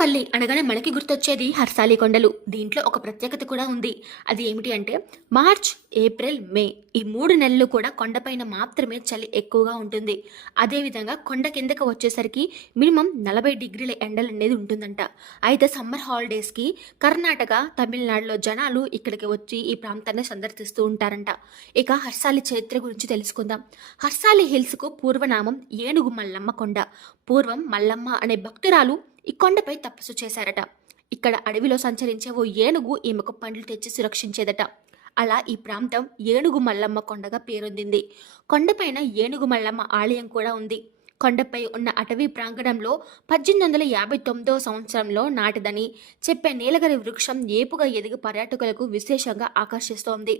మదనపల్లి అనగానే మనకి గుర్తొచ్చేది హర్సాలి కొండలు. దీంట్లో ఒక ప్రత్యేకత కూడా ఉంది. అది ఏమిటి అంటే మార్చ్, ఏప్రిల్, మే ఈ 3 నెలలు కూడా కొండపైన మాత్రమే చలి ఎక్కువగా ఉంటుంది. అదేవిధంగా కొండ కిందకి వచ్చేసరికి మినిమం 40 డిగ్రీల ఎండలు అనేది ఉంటుందంట. అయితే సమ్మర్ హాలిడేస్కి కర్ణాటక, తమిళనాడులో జనాలు ఇక్కడికి వచ్చి ఈ ప్రాంతాన్ని సందర్శిస్తూ ఉంటారంట. ఇక హర్సాలి చరిత్ర గురించి తెలుసుకుందాం. హర్సాలి హిల్స్కు పూర్వనామం ఏనుగు మల్లమ్మ కొండ. పూర్వం మల్లమ్మ అనే భక్తురాలు ఈ కొండపై తపస్సు చేశారట. ఇక్కడ అడవిలో సంచరించే ఓ ఏనుగు ఈమెకు పండ్లు తెచ్చి సురక్షించేదట. అలా ఈ ప్రాంతం ఏనుగు మల్లమ్మ కొండగా పేరొందింది. కొండపైన ఏనుగు మల్లమ్మ ఆలయం కూడా ఉంది. కొండపై ఉన్న అటవీ ప్రాంగణంలో 1859 సంవత్సరంలో నాటిదని చెప్పే నీలగిరి వృక్షం ఏపుగా ఎదిగి పర్యాటకులకు విశేషంగా ఆకర్షిస్తోంది.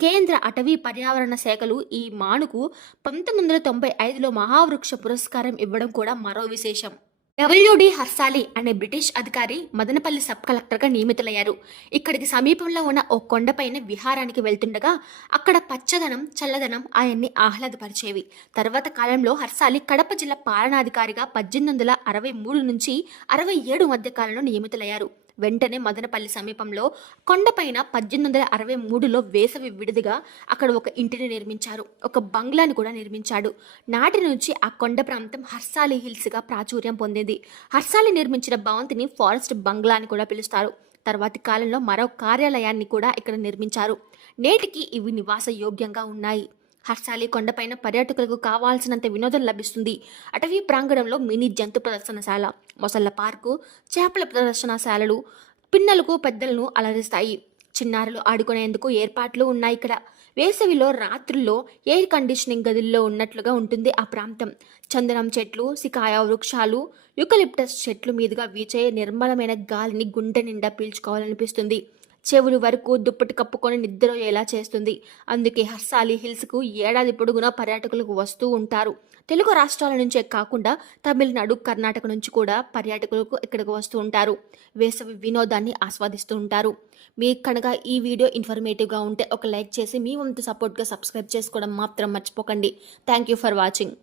కేంద్ర అటవీ పర్యావరణ శాఖలు ఈ మానుకు 1995లో మహావృక్ష పురస్కారం ఇవ్వడం కూడా మరో విశేషం. డబ్ల్యూడి హర్సాలి అనే బ్రిటిష్ అధికారి మదనపల్లి సబ్ కలెక్టర్గా నియమితులయ్యారు. ఇక్కడికి సమీపంలో ఉన్న ఓ కొండపైన విహారానికి వెళ్తుండగా అక్కడ పచ్చదనం, చల్లదనం ఆయన్ని ఆహ్లాదపరిచేవి. తర్వాత కాలంలో హర్సాలి కడప జిల్లా పాలనాధికారిగా 1863 నుంచి 67 మధ్య కాలంలో నియమితులయ్యారు. వెంటనే మదనపల్లి సమీపంలో కొండపైన 1863లో వేసవి విడిదిగా అక్కడ ఒక ఇంటిని నిర్మించారు. ఒక బంగ్లాని కూడా నిర్మించాడు. నాటి నుంచి ఆ కొండ ప్రాంతం హర్సాలి హిల్స్గా ప్రాచుర్యం పొందింది. హర్సాలి నిర్మించిన భవంతిని ఫారెస్ట్ బంగ్లా అని కూడా పిలుస్తారు. తర్వాతి కాలంలో మరో కార్యాలయాన్ని కూడా ఇక్కడ నిర్మించారు. నేటికి ఇవి నివాస యోగ్యంగా ఉన్నాయి. హర్సాలి కొండపైన పర్యాటకులకు కావాల్సినంత వినోదం లభిస్తుంది. అటవీ ప్రాంగణంలో మినీ జంతు ప్రదర్శనశాల, మొసళ్ల పార్కు, చేపల ప్రదర్శనశాలలు పిన్నలకు పెద్దలను అలరిస్తాయి. చిన్నారులు ఆడుకునేందుకు ఏర్పాట్లు ఉన్నాయి ఇక్కడ. వేసవిలో రాత్రుల్లో ఎయిర్ కండిషనింగ్ గదుల్లో ఉన్నట్లుగా ఉంటుంది ఆ ప్రాంతం. చందనం చెట్లు, సికాయ వృక్షాలు, యూకలిప్టస్ చెట్లు మీదుగా వీచే నిర్మలమైన గాలిని గుండె నిండా పీల్చుకోవాలనిపిస్తుంది. చెవులు వరకు దుప్పటి కప్పుకొని నిద్రపోయేలా చేస్తుంది. అందుకే హర్సాలి హిల్స్కు ఏడాది పొడుగునా పర్యాటకులకు వస్తూ ఉంటారు. తెలుగు రాష్ట్రాల నుంచే కాకుండా తమిళనాడు, కర్ణాటక నుంచి కూడా పర్యాటకులకు ఇక్కడికి వస్తూ ఉంటారు. వేసవి వినోదాన్ని ఆస్వాదిస్తూ ఉంటారు. మీకు కనుక ఈ వీడియో ఇన్ఫర్మేటివ్గా ఉంటే ఒక లైక్ చేసి మీ వంతు సపోర్ట్గా సబ్స్క్రైబ్ చేసుకోవడం మాత్రం మర్చిపోకండి. Thank you for watching.